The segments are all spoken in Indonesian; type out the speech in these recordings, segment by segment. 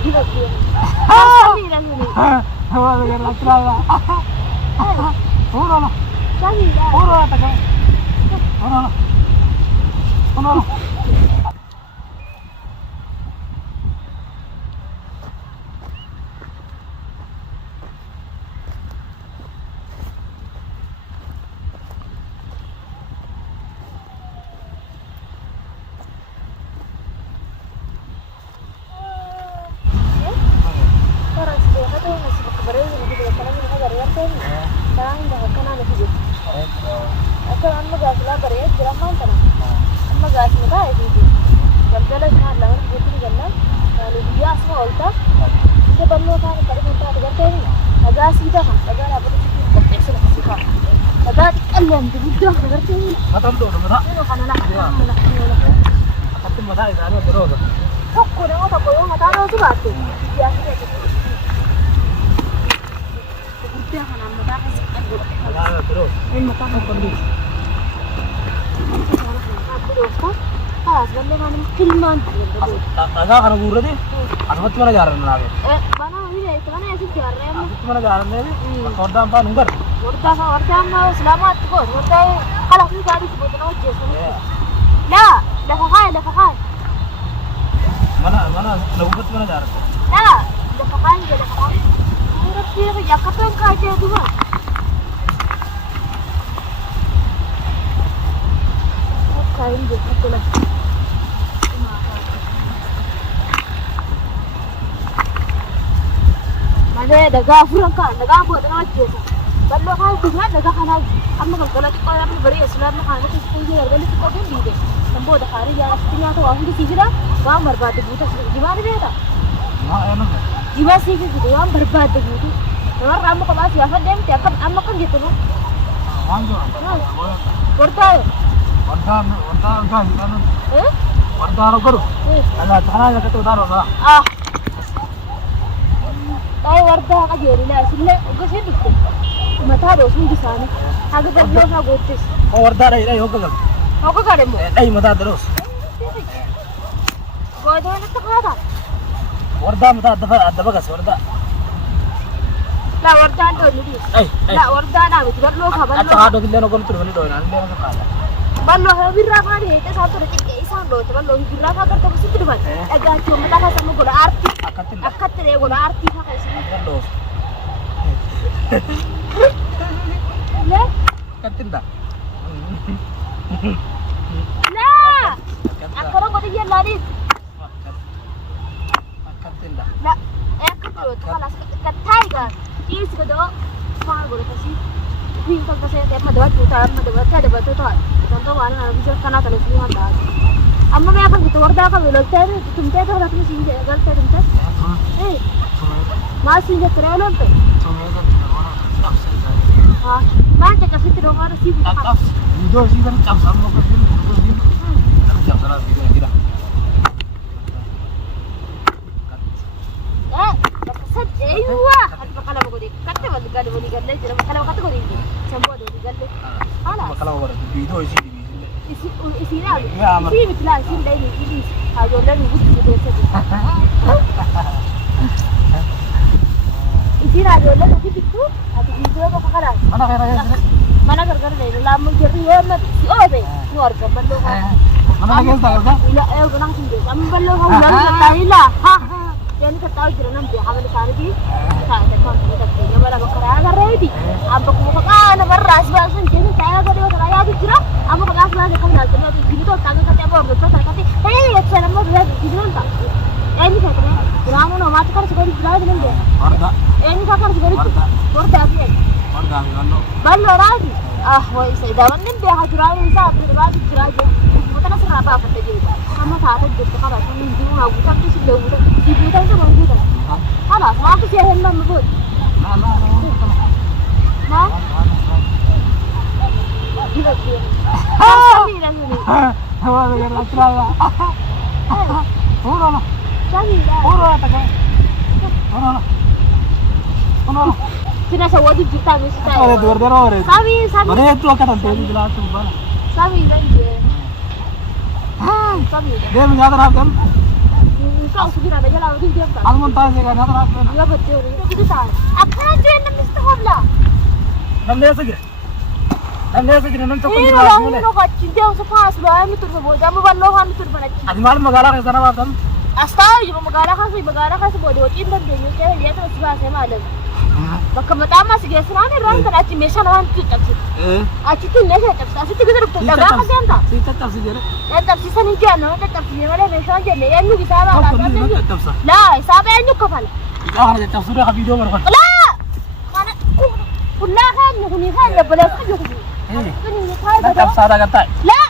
Gila dia. Sabi lang yun eh. Hawa na yan, latrala. Uro na. Sabi lang. Uro na, taga. Uro na. Uro na. Taga karena gurah deh, asmat mana jalan lagi? Mana ini ya, itu mana ya sih jalan? Asmat mana jalan deh? Korda apa nunggar? Korda mau selamat kok, korda kalau sih tadi sebutin aja. Dah kakak. Mana, lembut mana jalan? Dah kakak. Urut dia ke Jakarta yang aja tuh mah. Kain gitu lah. Mana daga furang kan, daga buat dengan aja. Ballo kan juga daga kan aja. Amma kalau kita orang beri Islam kan itu setuju ya, jadi kok dia deh. Tempo dah hari ya, punya tuh orang di sini dah, wang berbatu buta gimana dia dah? Gimana sih gitu, wang berbatu buta. Orang ramu kalau masih apa dem, tiap amma kan gitu loh. Warta kan kan. Warta roker. Ada ketu taruh lah. Tahu warta aja lah, sini gue sih dikit. Mata harus di sana. Agak terlalu hagotis. Oh warta ada hoka kan? Hoka kan demo? Mata terus. Gue itu anak terkata. Warta mata ada bagas warta. Lah warta itu dulu. Lah warta ada, itu kan lo kabar lo. Atau ada kita nongkrong terus nih doyan, anda yang kalah. Ballo habirra kan itu satu detik kayak isang do, cuman lo habirra kan terus itu depan. Agak cuma tak sama gula arti. Akat deh gula arti pakai sini. Terus. Lah? Katin dah. Lah. Aku orang kau dia lari. Katin dah. Lah, aku tu kalau ketai kan, ini sih kalau semua gula kasih. Ini kalau saya tiap ada batu tu. Contoh mana bisa karena kalau sini ada. Amma मैं अपन बितौर दा का बोलते हैं तुम क्या कर रहे हो सीधे गलत है तुमसे मां सीधे करे लो पे हां मां क्या kasih terus harus sih video sih kan jam sama ke film kan jam sana video tidak set ايوه هذا بقلب بقولي كتب قال بقولي قال لي بقلب كتب بقولي سمبو قال لي خلاص بقلب video sih isi lagi isi betul isi dari ini ada orang buat itu isi ada orang lagi itu ada video apa kalah mana gara-gara dari lama jadi orang si obe keluarga bello mana lagi tak ila orang sini kami bello orang taila jadi ketahui jalan dia hamil sekali di saya tekan kita nyamara bakara agar ready apa kumu kana beras basun jadi saya ada di raya di jira apa bagas lagi kan dalam itu gitu tangan kata apa betul kata ya saya mau lihat di mana ini kata ramu no mati kan sekali bilang dengan dia warga ini kakak sekali warga apa warga ngano ballo lagi woi saya dawan nih dia hajuran bisa berarti jiraja bukan serapa apa saja sama saat itu kalau kan minggu aku tak sih sudah udah dibutuhkan sama kita kalah mau aku sih hendak membut nah gila dia sabi lang yun hawa na yan latrala uro na sabi lang uro na taga uro na sinasawa di kita gusto tayo ore ore sabi ore itu akan nanti di lahat ng bala sabi lang dia sabi dia menyadar kan كان سجين هذا يلا ودي جنب المونتاج كان هذا راح يا بدوري كده تعال أكثر جين مستحيل لا نملي سجين نملي سجين نمت كل إيه راس لا مله إنه قد جدي وسفاس بقى متر بودا مبلغ هم متر بنات هذه مال مقالة كذا ما فهم أستاذ يبغى مقالة خاص بودا وتين ده دنيا كده اللي أنت سفاس ما له بكم تاما سجين سنان الران كان أتي ميشان وان تكتب أتي تنيشان تكتب أتي تقدر تكتب ده خاص أنت سيتا تفسير لا تفسير سنين أنا ما تفسير ولا ميشان جل يعني كتابة لا حساب يعني كفل أنا تفسير يا فيديو مرة لا أنا كلها خان يكوني خان يبلا خان يكوني لا تفسير هذا كتاي لا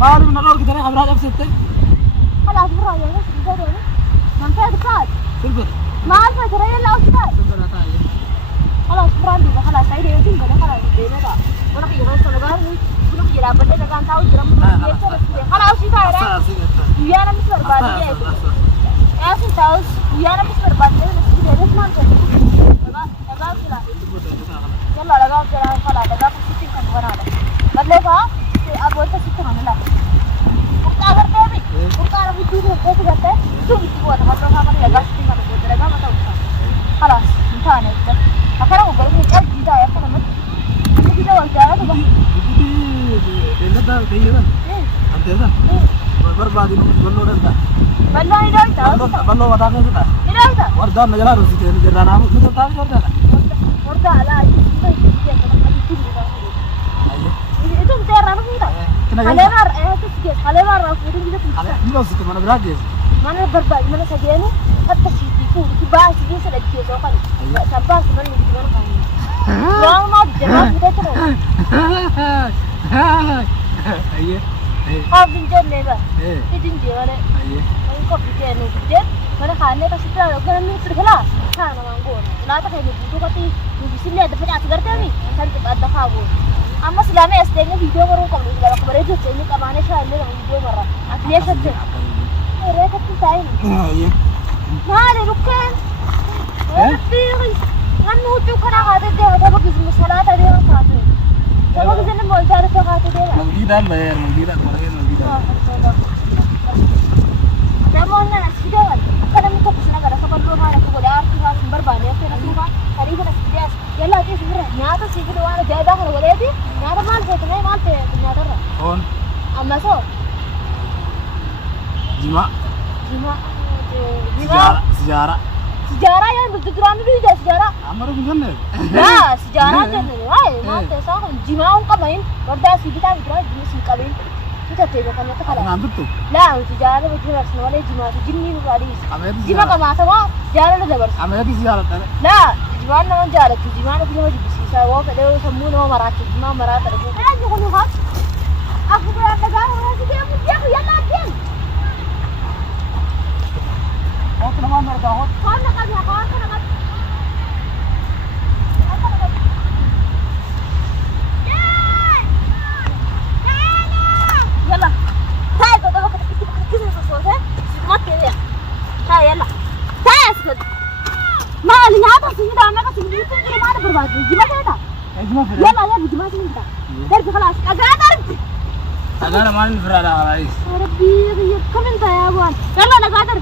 ما أعرف من الأول كده خبرات أفسدت خلاص برا يا ناس كده ما في أدكار سلبر ما أعرف ترى يلا أكتر سلبر أتاي خلاص براندي خلاص سعيد يدين كده خلاص بينا ده وأنا كي جالس أنا قاعد كنا كي رابط ده كان تاو جرام خلاص في كده يا أنا مش بربادي يا أخي تاوس يا أنا مش بربادي بس كده ما لقاو كده يلا لقاو كده خلاص لقاو كده كان ورا ده بدلها अब वो तो सिद्ध होने लगा उसका अगर मैं भी उसका अगर भी दूध होते जाते हैं तो भी वो तो मतलब हमारे लगा स्टिंग का बोल देगा मतलब उसका خلاص انتهى ده अगर वो बड़े में चल जीता है फिर मत मुझे तो बोलता है तो ये ده كده انت ده بربادي بنو ده بنو नहीं डालता بنو बता के ده नहीं डालता वर्दा नजला रोसी के जरा नाम तो था वर्दा वर्दा ला itu betul orang kita. Halebar, itu sih. Halebar aku itu kita. Halebar itu mana berada? Mana berbagi, mana saja ni. Kata sih itu, itu bahas ini sudah dia kan. Sabar sebenarnya di mana kan. Yang mau dijawab kita tu. Aye. Kau pinjam ni bah. Itu dia ni. Aye. Kau pinjam ni pinjam. Mana खाने का सिर्फ अगर नहीं सिर्फला खाना मांगो ना तो कहीं नहीं तो कभी किसी ने तो फिर आते करते हैं सर के बाद दफा वो अम्मा सलामे ऐसे वीडियो करूँ कम नहीं लगा खबरें जो चैनल कमाने शायद मेरा वीडियो कर रहा अगले सकते अरे कितनी टाइम ये मारे रुके हम नूट खड़ा खाते थे जब किसी मसाला था दे खाते जब किसी ने बोलता था खाते थे मंगीदा मैं मंगीदा कोरगे मंगीदा जब उन्होंने नसीब है kadang itu pesan agar aku perlu hari aku boleh arti harus berbani aku nak juga hari ini nak sedias yalla itu sebenarnya nyata sih itu orang jadi dah kalau boleh di nyata mal itu nih mal itu nyata lah on amma so jima sejarah yang bertujuan itu juga sejarah amaru bukan deh ya sejarah aja nih wah mal itu sama jima orang main berdasar kita jenis kalian kita tega kan itu kalau ngambil tuh lah sejarah itu harus nolai jima itu jimmy baris jima kemana sama sejarah itu dabar ambil di sejarah kan lah jima nama sejarah itu jima itu punya di sisa wah kalau semua nama marat jima marat ada tu kan juga nih kan aku berada negara orang sih dia ya lagi oh kenapa mereka hot kau nak apa kau nak apa يلا تعال بابا كده صوت ما كده تعال يلا تعال اسكت ما اللي هذا سيدا انا بس بيجي ما انا برباد جيما كده يلا يلا جيما كده درب خلاص انا ما نفرد على رئيس ربي كم انت يا ابوان يلا انا قادر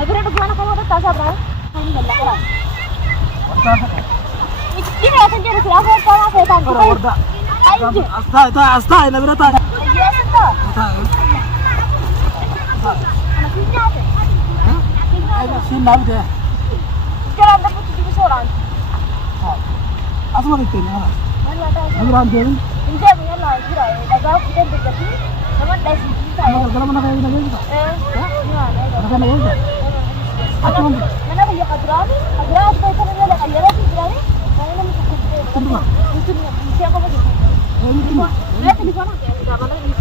ابرد انا كمان تاسع برا يلا خلاص كده يا سنجر خلاص انا فايت أستاي نبرة تاني. يا سنتا. أنا في جاهز. أيوة في نبضة. كلام ده بتجي بسرعة. أسمع التاني هذا. يلا تعال. نبرة عندهم. أنت يلا كده دقاق كده بتجي. كمان ده سيدي تعال. كلام أنا كذا كذا. أنا كذا كذا. أنا بيجي خضراء بيجي أنا خيارات خضراء. أنا مش كده. siapa lagi? Lihat di sana, di mana ini?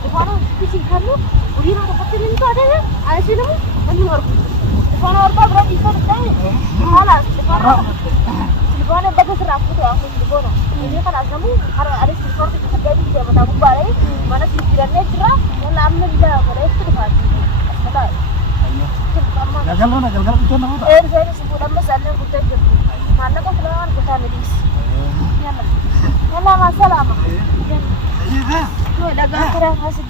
Di mana? Di sini kan lu, udah nak dapat ini tu ada ya? Ada sini mu? Ada luar. Di mana orang berapa bisa bertanya? Halas, di mana bagus rapu tu aku di mana? Ini kan asamu, ada siswa tu kerja di dia bertamu balai, mana sisirannya cerah, yang lama dia pada itu dekat. Betul. Gagal itu nama. Saya sebut nama sana kita. Mana kau keluar kita medis. يلا مع السلامة. ايه ها شو لقى كرة هسه